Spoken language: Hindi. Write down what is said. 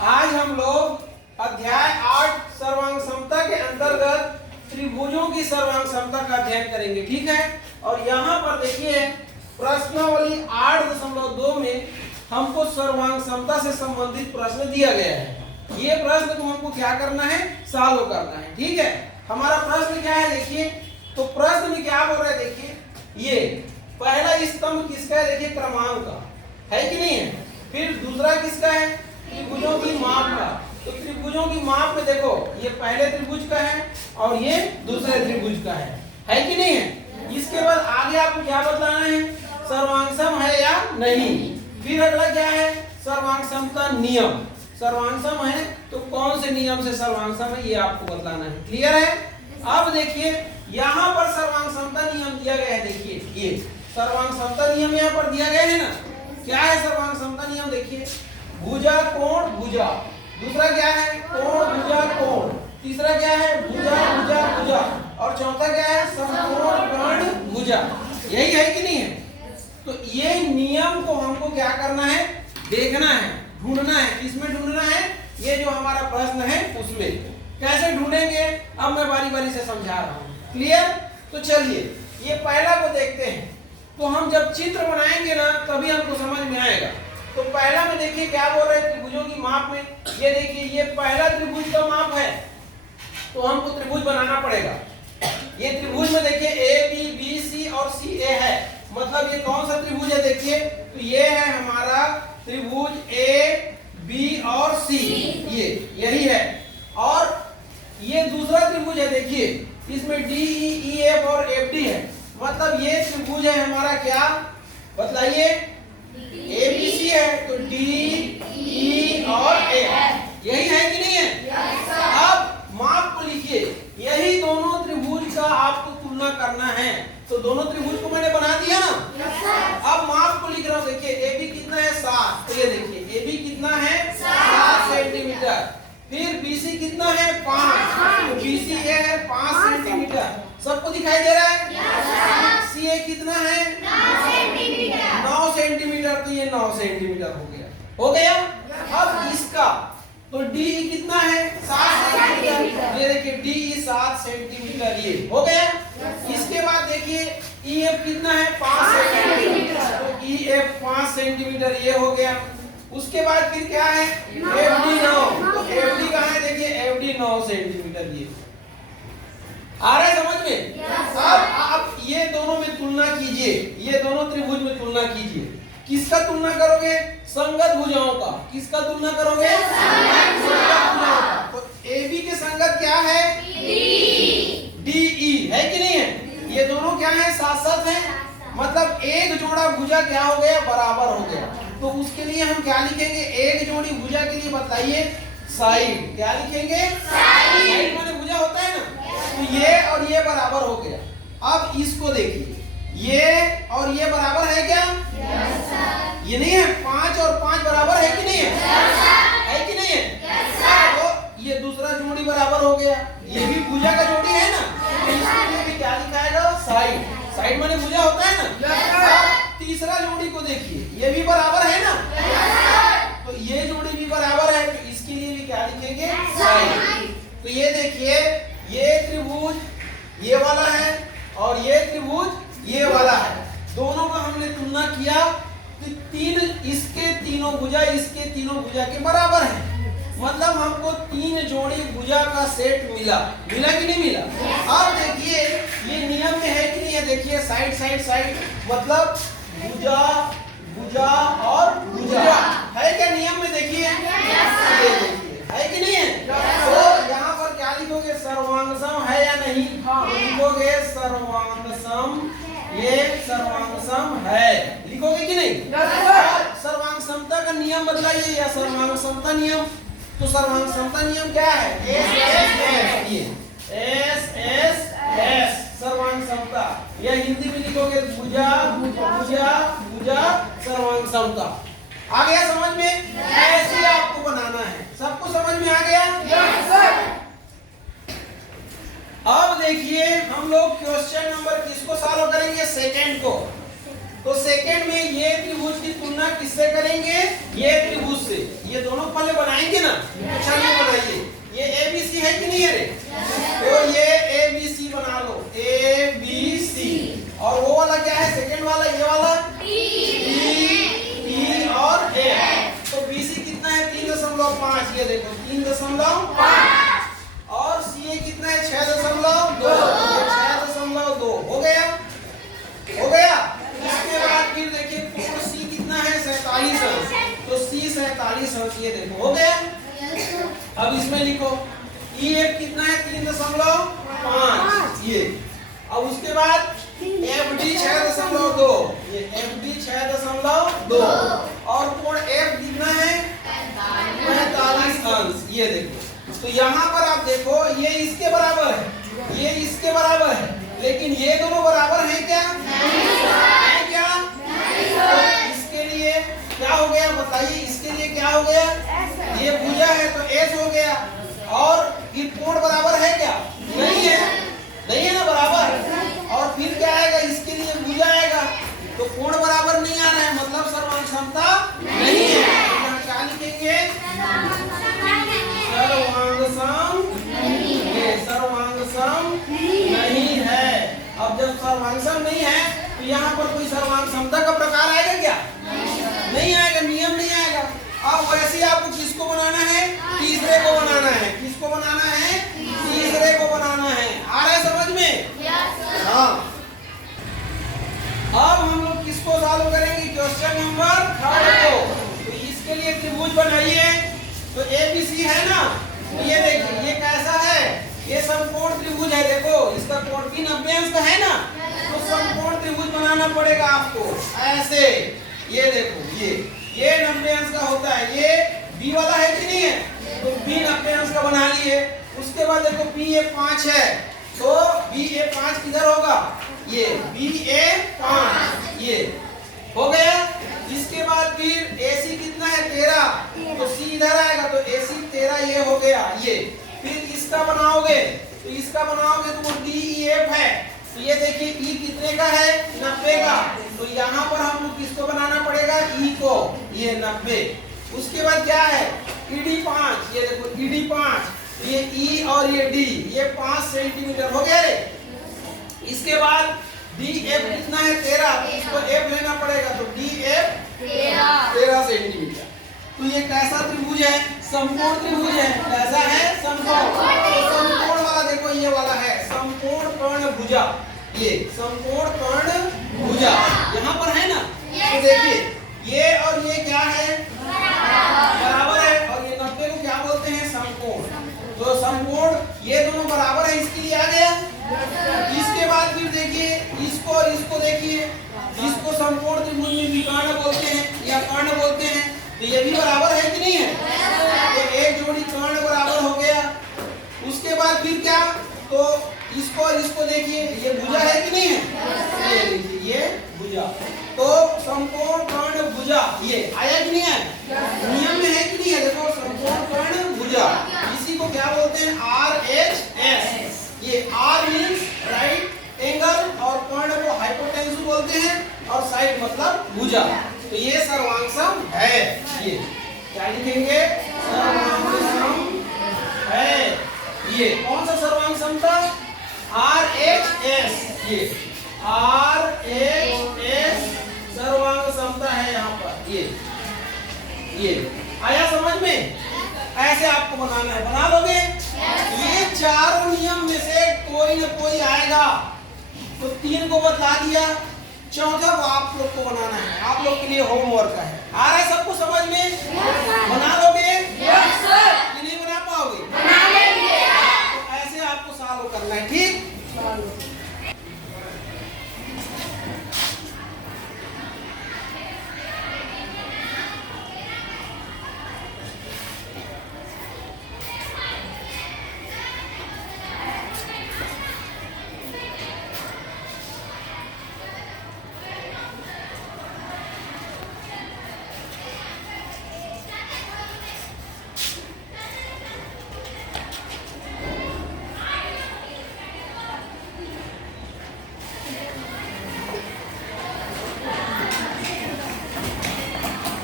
आज हम लोग अध्याय 8 सर्वांग समता के अंतर्गत त्रिभुजों की सर्वांग समता का अध्ययन करेंगे, ठीक है। और यहाँ पर देखिए प्रश्नावली 8.2 में हमको सर्वांग समता से संबंधित प्रश्न दिया गया है। ये प्रश्न को हमको क्या करना है, सॉल्व करना है, ठीक है। हमारा प्रश्न क्या है देखिए, तो प्रश्न में क्या बोल रहे हैं देखिए, ये पहला स्तंभ किसका है देखिए, क्रमांक का है कि नहीं है। फिर दूसरा किसका है, त्रिभुजों की माप का। तो त्रिभुजों की माप में देखो ये पहले त्रिभुज का है और ये दूसरे त्रिभुज का है कि नहीं है। इसके बाद आगे आपको क्या बताना है, सर्वांगसम है या नहीं। फिर अगला क्या है, सर्वांगसम का नियम। सर्वांगसम है तो कौन से नियम से सर्वांगसम है ये आपको बताना है, क्लियर है। अब देखिए यहाँ पर सर्वांगसमता नियम दिया गया है, देखिए ये सर्वांगसमता नियम यहाँ पर दिया गया है ना। क्या है सर्वांगसमता नियम देखिए, भुजा कोण भुजा, दूसरा क्या है कोण भुजा कोण, तीसरा क्या है भुजा भुजा भुजा, और चौथा क्या है समकोण कर्ण भुजा। यही है कि नहीं है। तो ये नियम को हमको क्या करना है, देखना है, ढूंढना है। किसमें ढूंढना है, ये जो हमारा प्रश्न है उसमें। कैसे ढूंढेंगे अब मैं बारी बारी से समझा रहा हूँ, क्लियर। तो चलिए ये पहला को देखते हैं। तो हम जब चित्र बनाएंगे ना तभी हमको समझ में आएगा। तो पहला में देखिए क्या बोल रहे हैं, त्रिभुजों की माप में। ये देखिए ये पहला त्रिभुज का माप है, तो हमको त्रिभुज बनाना पड़ेगा। ये त्रिभुज में देखिए ए बी बी सी और सी ए है, मतलब ये कौन सा त्रिभुज है देखिए, तो ये है हमारा त्रिभुज ए बी और सी, ये यही है। और ये दूसरा त्रिभुज है देखिए, इसमें डी ई एफ और एफ डी है, मतलब ये त्रिभुज है हमारा क्या बताइए, ए बी सी है, तो डी ई और एफ, यही है कि नहीं है। अब माप को लिखिए, यही दोनों त्रिभुज का आपको तुलना करना है। तो दोनों त्रिभुज को मैंने बना दिया ना। अब माप को लिख रहा हूं, देखिए ए बी कितना है 7, तो ये देखिए ए बी कितना है 7 सेंटीमीटर। फिर BC कितना है 5, तो BC ये है 5 सेंटीमीटर। सबको दिखाई दे रहा है। CA कितना है 9 सेंटीमीटर, तो ये 9 सेंटीमीटर हो गया। अब इसका तो DE कितना है 7 सेंटीमीटर, ये देखिए DE 7 सेंटीमीटर, ये हो गया। इसके बाद देखिए EF कितना है 5 सेंटीमीटर, तो EF 5 सेंटीमीटर, ये हो गया। उसके बाद फिर क्या है FD 9, तो FD कहाँ है देखिए, FD 9 सेंटीमीटर, ये आ रहा है समझ में। अब आप ये दोनों में तुलना कीजिए, ये दोनों त्रिभुज में तुलना कीजिए। किसका तुलना करोगे, संगत भुजाओं का। किसका तुलना करोगे, संगत भुजाओं का। तो AB के संगत क्या है DE, है कि नहीं है। ये दोनों क्या है साथ साथ है, मतलब एक जोड़ा भुजा क्या हो गया, बराबर हो गया। तो उसके लिए हम क्या लिखेंगे, एक जोड़ी भुजा के लिए बताइए साइड। क्या लिखेंगे, साइड माने भुजा होता है ना। तो ये और ये बराबर हो गया। अब इसको देखिए, ये और ये बराबर है क्या, ये नहीं है। 5 और 5 बराबर है कि नहीं है कि नहीं है। तो ये दूसरा जोड़ी बराबर हो गया, ये भी भुजा का जोड़ी है ना, तो इसके लिए भी क्या लिखाएगा, साइड। साइड माने भुजा होता है ना। तीसरा जोड़ी को देखिए, ये भी बराबर है ना, तो ये जोड़ी भी बराबर है, तो इसके लिए भी क्या लिखेंगे, साइड। तो ये देखिए ये त्रिभुज ये वाला है और ये त्रिभुज ये वाला है, दोनों का हमने तुलना किया तो इसके तीनों भुजा इसके तीनों भुजा के बराबर है, मतलब हमको 3 जोड़ी भुजा का सेट मिला कि नहीं मिला। अब देखिए ये नियम में है कि नहीं है, देखिए साइड साइड साइड, मतलब भुजा भुजा और भुजा है क्या नियम में, देखिए है कि नहीं है। तो यहाँ पर क्या लिखोगे, सर्वांगसम है या नहीं, हाँ लिखोगे सर्वांगसम, ये सर्वांगसम है, लिखोगे कि नहीं। सर्वांगसमता का नियम बताइए, या सर्वांगसमता नियम। तो सर्वांगसमता नियम क्या है, SSS सर्वांगसमता, या हिंदी में लिखोगे भुजा भुजा भुजा सर्वांगसमता। आ गया समझ में, ऐसे आपको बनाना है। सबको समझ में आ गया। अब देखिए हम लोग क्वेश्चन नंबर किसको सॉल्व करेंगे, सेकंड को। तो सेकंड में ये त्रिभुज की तुलना किससे करेंगे, ये त्रिभुज से। ये दोनों पहले बनाएंगे ना। अच्छा ये बनाइए, ये ABC है कि नहीं है रे? तो ये ABC बना लो, ABC। और वो वाला क्या है सेकंड वाला, ये वाला T और F। तो BC कितना है 3.5, ये देखो 3.5 और CA कितना है 6.2, 6.2 हो गया, हो गया। इसके बाद फिर देखिए कोण C कितना है 47 अंश, तो C 47 अंश, ये देखो हो गया। अब इसमें लिखो EF कितना है 3.5, ये। अब उसके बाद FD 6.2, ये FD 6.2 और कोण F कितना है 45 अंश, ये देखो। तो यहाँ पर आप देखो ये इसके बराबर है, ये इसके बराबर है, लेकिन ये दोनों बराबर हैं क्या? है क्या? तो इसके लिए क्या हो गया बताइए, इसके लिए क्या हो गया? ये भुजा है तो S हो गया। और फिर कोण बराबर है क्या? नहीं है, नहीं है ना बराबर। और फिर क्या आएगा, इसके लिए भुजा आएगा तो कोण बराबर नहीं आ रहा है, मतलब सर्वांग समता नहीं है। यहाँ क्या लिखेंगे? सर्वांग सम, ये सर्वांग सम नहीं है। अब जब सर्वांग सम नहीं है तो यहाँ पर कोई सर्वांग समता का प्रकार आएगा क्या? नहीं आएगा, नियम नहीं आएगा। अब वैसे ही आपको किसको बनाना है? तीसरे को बनाना है। किसको बनाना है? तीसरे को बनाना है। आ रहा है समझ में? हाँ। अब हम लोग किसको सॉल्व करेंगे? क्वेश्चन नंबर 3 को। तो इसके लिए त्रिभुज बनाइए। तो ABC है ना, तो ये देखिए ये कैसा है, ये समकोण त्रिभुज है। देखो इसका कोण भी 90 अंश का है ना, तो समकोण त्रिभुज बनाना पड़ेगा आपको ऐसे। ये देखो ये 90 अंश का होता है। ये B वाला है कि नहीं है, तो B 90 अंश का बना लिए। उसके बाद देखो BA5 है, तो BA5 किधर होगा? ये BA5, ये हो गया। इसके बाद फिर AC कितना है 13, तो C इधर आएगा तो AC 13, ये हो गया। ये फिर इसका बनाओगे, तो इसका बनाओगे तो वो DEF है। तो ये देखिए E कितने का है 90 का, तो यहाँ पर हम लोग किसको बनाना पड़ेगा? E को, ये 90। उसके बाद क्या है ED5, ये देखो ED5, ये E और ये D, ये 5 सेंटीमीटर हो गया रे। इसके बाद DF कितना है 13, तो इसको F लेना पड़ेगा, तो DF 13 सेंटीमीटर। तो ये कैसा त्रिभुज है? समकोण त्रिभुज है। कैसा है? समकोण। तो समकोण वाला देखो ये वाला है समकोण कर्ण भुजा, ये समकोण कर्ण भुजा यहाँ पर है ना। तो देखिए ये और ये क्या है? बराबर है। और ये 90 को क्या बोलते हैं? समकोण। तो समकोण ये दोनों बराबर है, इसके लिए आ गया। इसके बाद फिर देखिए इसको और इसको देखिए, इसको समकोण त्रिभुज में विकर्ण बोलते हैं या कर्ण बोलते हैं। तो ये भी बराबर है कि नहीं है? तो एक जोड़ी कर्ण बराबर हो गया। उसके बाद फिर क्या? तो इसको और इसको देखिए, ये भुजा है कि नहीं है? ये देखिए ये भुजा। तो समकोण कर्ण भुजा ये आया कि नहीं है? नियम में है कि नहीं है? देखो समकोण कर्ण भुजा, इसी को क्या बोलते हैं? RHS। ये R मींस राइट एंगल और कर्ण को हाइपोटेन्यूज बोलते हैं और साइड मतलब भुजा। तो ये सर्वांगसम है। ये क्या लिखेंगे? सर्वांगसम है। ये कौन सा सर्वांगसम था? RHS। ये RHS सर्वांग समता है यहाँ पर। ये आया समझ में? ऐसे आपको बनाना है, बना लोगे? ये चारों नियम में से कोई ना कोई आएगा। तो 3 को बता दिया, चौथा को आप लोग को बनाना है, आप लोग के लिए होमवर्क है। आ रहा है सबको समझ में?